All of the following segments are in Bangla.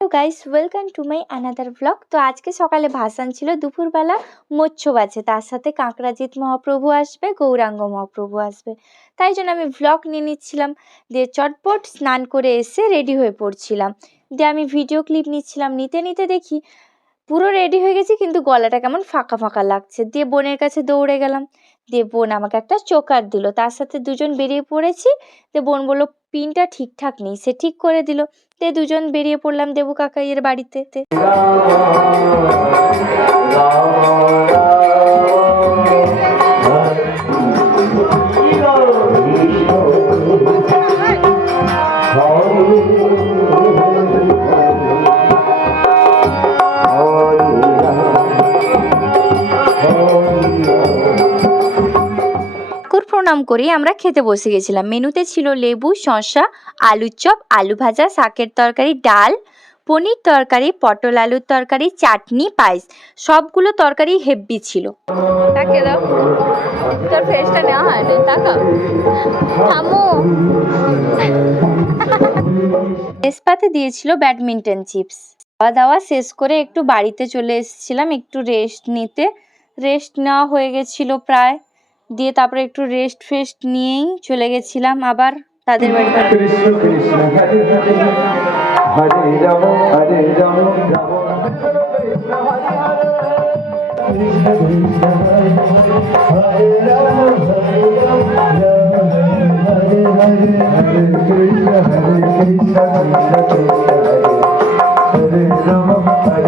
Hello guys welcome to my another blog তো আজকে সকালে ভাসান ছিল, দুপুরবেলা মৎস্য আছে তার সাথে কাঁকড়াজিৎ মহাপ্রভু আসবে, গৌরাঙ্গ মহাপ্রভু আসবে। তাই জন্য আমি ভ্লগ নিয়ে নিচ্ছিলাম। দিয়ে চটপট স্নান করে এসে রেডি হয়ে পড়ছিলাম। দিয়ে আমি ভিডিও ক্লিপ নিচ্ছিলাম। নিতে নিতে দেখি পুরো রেডি হয়ে গেছি, কিন্তু গলাটা কেমন ফাঁকা ফাঁকা লাগছে। দিয়ে বোনের কাছে দৌড়ে গেলাম। দিয়ে বোন আমাকে একটা চোকার দিল। তার সাথে দুজন বেরিয়ে পড়েছি। দিয়ে বোন বলল পিনটা ঠিকঠাক নেই সে ঠিক করে দিল। তে দুজন বেরিয়ে পড়লাম দেবু কাকাইয়ের বাড়িতে। প্রণাম করে আমরা খেতে বসে গেছিলাম। মেনুতে ছিল লেবু, শসা, আলুর চপ, আলু ভাজা, শাকের তরকারি, ডাল, পনির তরকারি, পটল আলুর তরকারি, চাটনি, পায়েস। সবগুলো তরকারি হেব্বি ছিল। তাকে দাও। তোর ফেসটা নেওয়া তাকা থামো। দিয়েছিল ব্যাডমিন্টন চিপস। খাওয়া দাওয়া শেষ করে একটু বাড়িতে চলে এসেছিলাম, একটু রেস্ট নিতে। রেস্ট নেওয়া হয়ে গেছিল প্রায়। দিয়ে তারপরে একটু রেস্ট ফেস্ট নিয়েই চলে গেছিলাম আবার তাদের বাড়ি কৃষ্ণ কৃষ্ণ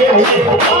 Valeu!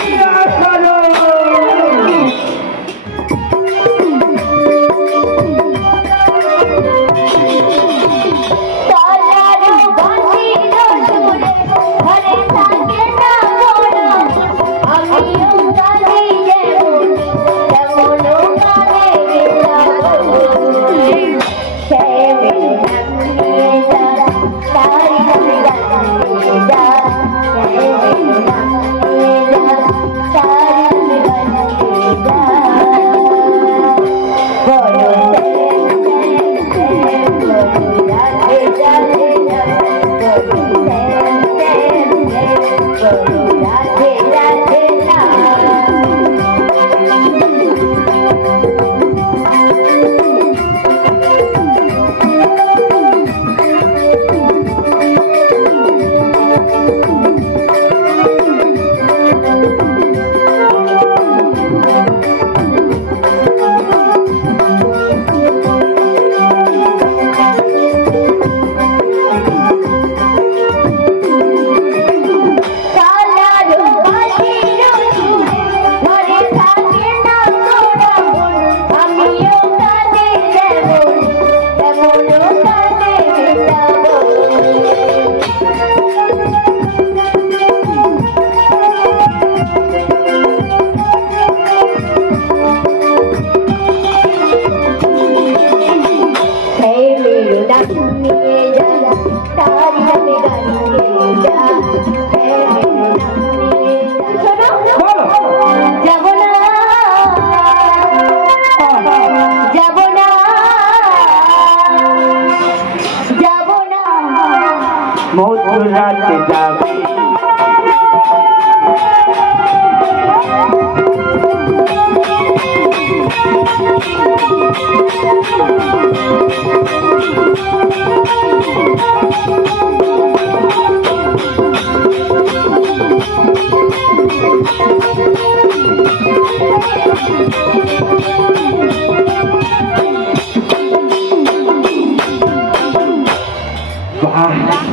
ঘুরাতে যাবে।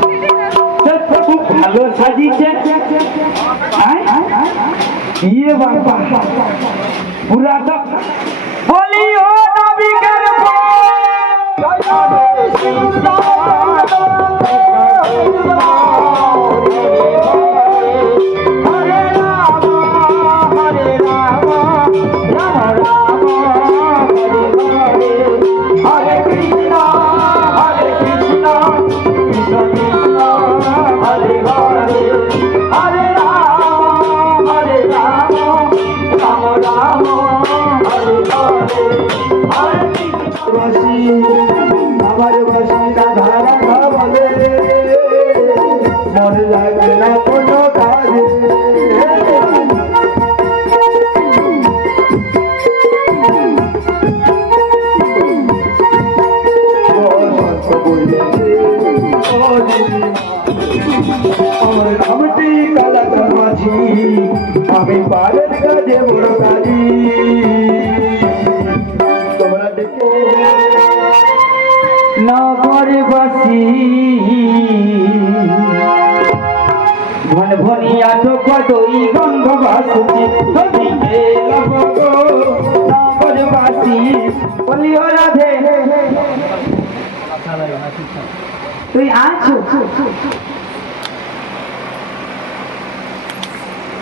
খুব ভালো সাজিয়েছে? ইয়ে বাবা পুরা তো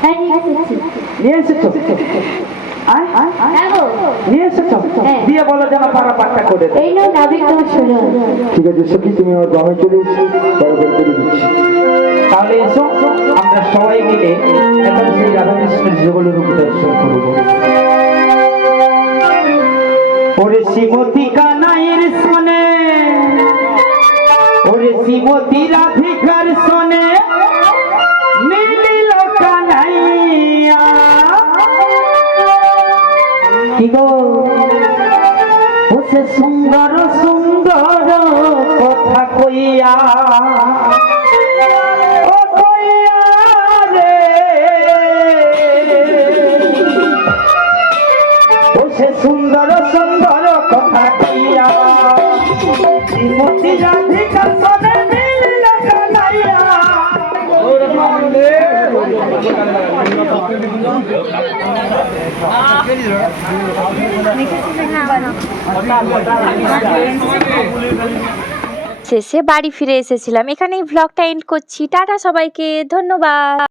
হ্যাঁ হ্যাঁ হ্যাঁ। ঠিক আছে সখী তুমি আমার গ্রামে চলে এসো করে দিচ্ছি তাহলে এসো আমরা সবাই মিলে এখন সেই রাধাকৃষ্ণের রূপ দর্শন করব কানাইয়ের শোনে। ওরে শ্রীমতী রাধিকার শোনে। মিলিল কানাইয়া। কি গো? ও সে সুন্দর সুন্দর কথা কইয়া। সুন্দর সুন্দর শেষে বাড়ি ফিরে এসেছিলাম। এখানেই ভ্লগটা এন্ড করছি। টাটা সবাইকে ধন্যবাদ।